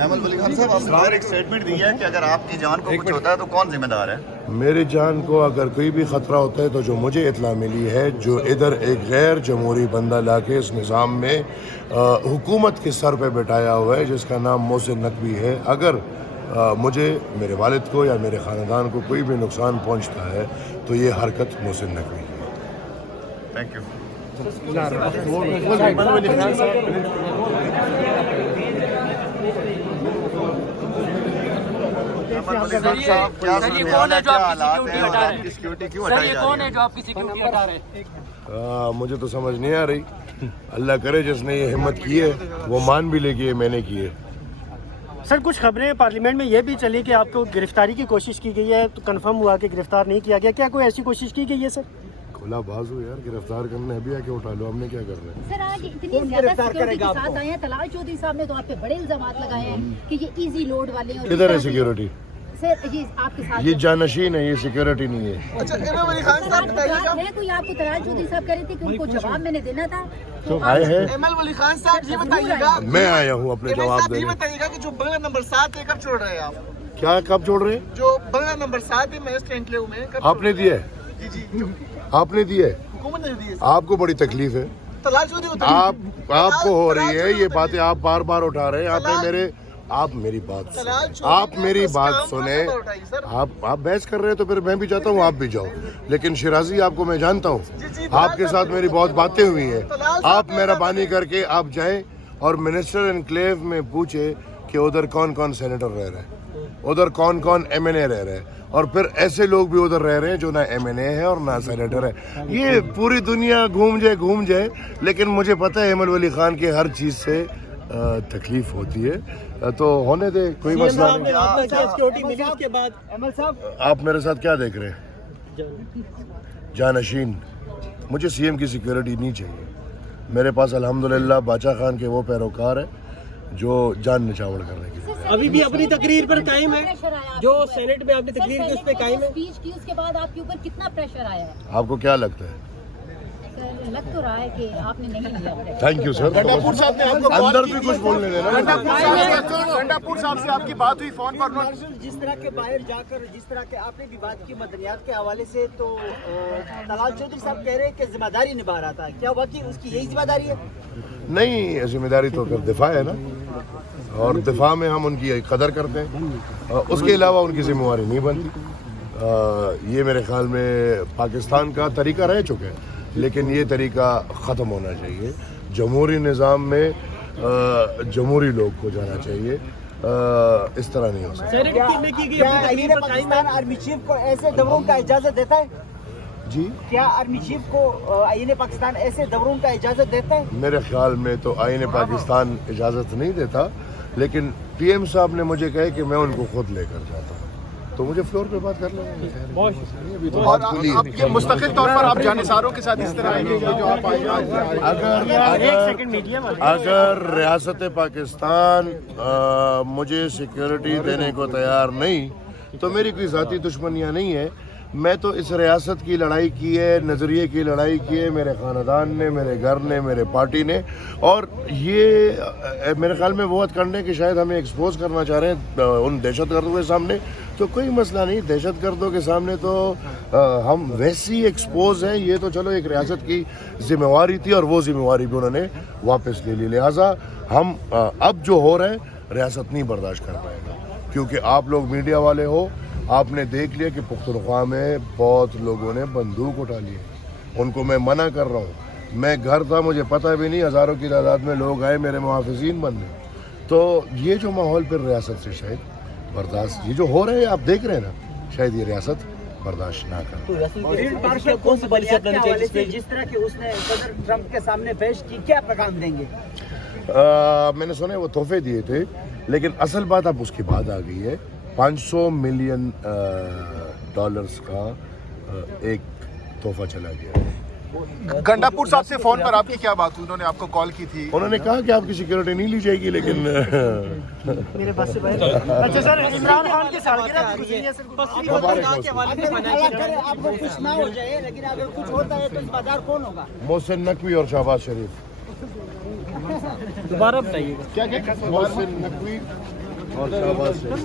احمد ولی خان صاحب، آپ نے باہر ایک اسٹیٹمنٹ دی ہے کہ اگر آپ کی جان کو کچھ ہوتا ہے تو کون ذمہ دار ہے؟ میری جان کو اگر کوئی بھی خطرہ ہوتا ہے تو جو مجھے اطلاع ملی ہے، جو ادھر ایک غیر جمہوری بندہ لا کے اس نظام میں حکومت کے سر پہ بٹھایا ہوا ہے جس کا نام محسن نقوی ہے، اگر مجھے، میرے والد کو یا میرے خاندان کو کوئی بھی نقصان پہنچتا ہے تو یہ حرکت محسن نقوی کی ہے۔ Thank you. مجھے تو سمجھ نہیں آ رہی، اللہ کرے جس نے یہ ہمت کی ہے وہ مان بھی لے کہ یہ میں نے کی ہے۔ سر کچھ خبریں پارلیمنٹ میں یہ بھی چلی کہ آپ کو گرفتاری کی کوشش کی گئی ہے، تو کنفرم ہوا کہ گرفتار نہیں کیا گیا، کیا کوئی ایسی کوشش کی گئی ہے سر؟ کھلا باز ہو یار، گرفتار کرنا ہے بھی آ کے اٹھا لو، ہم نے کیا کرنا ہے؟ سر آج اتنی زیادہ سیکیورٹی کے ساتھ آئے ہیں، طلال چودھری صاحب نے تو آپ پہ بڑے الزامات لگائے ہیں کہ یہ ایزی لوڈ والے ہیں۔ کدھر ہے سیکیورٹی؟ سر یہ آپ کے ساتھ یہ جانشین ہے، یہ سیکیورٹی نہیں ہے۔ اچھا کوئی آپ کو طلال چودھری صاحب کہہ رہے تھے کہ ان کو جواب میں نے دینا تھا، آئے ہیں؟ ایمل ولی خان صاحب یہ بتائیے گا، میں آیا ہوں اپنے جواب یہ دینے۔ بتائیے گا کہ جو بنگلہ نمبر 7 ہے کب چھوڑ رہے ہیں آپ؟ کیا کب چھوڑ رہے ہیں؟ جو بنگلہ نمبر 7 ہے میجسٹریٹ لیو میں آپ نے دیا ہے؟ جی جی آپ نے دیا ہے؟ حکومت نے دی ہے۔ آپ کو بڑی تکلیف ہے، طلال چودھری بتائیے، آپ کو ہو رہی ہے یہ باتیں، آپ بار بار اٹھا رہے ہیں۔ آپ میری بات سنیں، آپ میری بات سنیں، آپ بحث کر رہے ہیں تو پھر میں بھی چاہتا ہوں آپ بھی جاؤ، لیکن شیرازی آپ کو میں جانتا ہوں، آپ کے ساتھ میری بہت باتیں ہوئی ہیں، آپ مہربانی کر کے آپ جائیں اور منسٹر انکلیو میں پوچھیں کہ ادھر کون کون سینیٹر رہ رہے ہیں، ادھر کون کون ایم این اے رہ رہے ہیں، اور پھر ایسے لوگ بھی ادھر رہ رہے ہیں جو نہ ایم این اے ہے اور نہ سینیٹر ہے۔ یہ پوری دنیا گھوم جائے، لیکن مجھے پتہ ہے احمد ولی خان کی ہر چیز سے تکلیف ہوتی ہے، تو ہونے دے، کوئی مسئلہ نہیں۔ آپ میرے ساتھ کیا دیکھ رہے ہیں؟ جانشین۔ مجھے سی ایم کی سیکیورٹی نہیں چاہیے، میرے پاس الحمدللہ باچا خان کے وہ پیروکار ہیں جو جان نچاور کرنے کے لیے۔ ابھی بھی اپنی تقریر پر قائم ہے، جو سینٹ میں آپ نے تقریر کی اس پہ قائم ہے؟ اسپیچ کی اس کے بعد آپ کے اوپر کتنا پریشر آیا ہے؟ آپ کو کیا لگتا ہے؟ لگ تو رہا ہے کہ آپ نے نہیں لیا۔ Thank you sir. اندر بھی کچھ بولنے دینا۔ گنڈاپور صاحب سے آپ کی بات ہوئی فون پر؟ جس طرح کے باہر جا کر جس طرح کے آپ نے بھی بات کی مدنیات کے حوالے سے، تو طلال چودھری صاحب کہہ رہے ہیں کہ ذمہ داری نبھا رہا تھا، کیا واقعی اس کی یہی ذمہ داری ہے؟ نہیں، ذمہ داری تو پھر دفاع ہے نا، اور دفاع میں ہم ان کی قدر کرتے ہیں، اس کے علاوہ ان کی ذمہ داری نہیں بنتی۔ یہ میرے خیال میں پاکستان کا طریقہ رہ چکا ہے، لیکن یہ طریقہ ختم ہونا چاہیے۔ جمہوری نظام میں جمہوری لوگ کو جانا چاہیے، اس طرح نہیں ہو سکتا۔ کیا پاکستان آرمی چیف کو ایسے دوروں کا اجازت دیتا ہے؟ جی، کیا آرمی چیف کو آئین پاکستان ایسے دوروں کا اجازت دیتا ہے؟ میرے خیال میں تو آئین پاکستان اجازت نہیں دیتا، لیکن پی ایم صاحب نے مجھے کہے کہ میں ان کو خود لے کر جاتا ہوں، تو مجھے فلور پہ بات کر لیں گے۔ اور آپ یہ مستقل طور پر آپ جانصاروں کے ساتھ اس طرح آئیں گے جو آپ آئے اگر ریاست پاکستان مجھے سیکیورٹی دینے کو تیار نہیں تو میری کوئی ذاتی دشمنیاں نہیں ہے، میں تو اس ریاست کی لڑائی کی ہے، نظریے کی لڑائی کی ہے، میرے خاندان نے، میرے گھر نے، میرے پارٹی نے، اور یہ میرے خیال میں وہ کرنے کہ شاید ہمیں ایکسپوز کرنا چاہ رہے ہیں ان دہشت گردوں کے سامنے، تو کوئی مسئلہ نہیں، دہشت گردوں کے سامنے تو ہم ویسی ایکسپوز ہیں، یہ تو چلو ایک ریاست کی ذمہ داری تھی اور وہ ذمہ داری بھی انہوں نے واپس لے لی، لہٰذا ہم اب جو ہو رہے ہیں ریاست نہیں برداشت کر پائے گا، کیونکہ آپ لوگ میڈیا والے ہو، آپ نے دیکھ لیا کہ پختونخوا میں بہت لوگوں نے بندوق اٹھا لیے، ان کو میں منع کر رہا ہوں، میں گھر تھا، مجھے پتہ بھی نہیں، ہزاروں کی تعداد میں لوگ آئے میرے محافظین بننے، تو یہ جو ماحول پھر ریاست سے شاید برداشت، یہ جو ہو رہے ہیں آپ دیکھ رہے ہیں نا، شاید یہ ریاست برداشت نہ کرے. فیلڈ مارشل کون سی بنیاد کے حوالے سے جس طرح کہ اس نے صدر ٹرمپ کے سامنے پیش کی کیا پیغام دیں گے؟ میں نے سنا وہ تحفے دیے تھے لیکن اصل بات اب اس کی بات آ گئی ہے. $500 ملین کا ایک تحفہ چلا گیا. گنڈاپور صاحب سے فون پر آپ کی کیا بات ہوئی؟ انہوں نے آپ کو کال کی تھی. انہوں نے کہا کہ آپ کی سیکورٹی نہیں لی جائے گی لیکن میرے بس سے اچھا سر عمران خان کی سالگرہ گزری ہے اگر آپ کو کچھ نہ ہو جائے لیکن اگر کچھ ہوتا ہے تو اس بازار کون ہوگا؟ محسن نقوی اور شہباز شریف. دوبارہ بتائیے محسن نقوی اور شہباز شریف.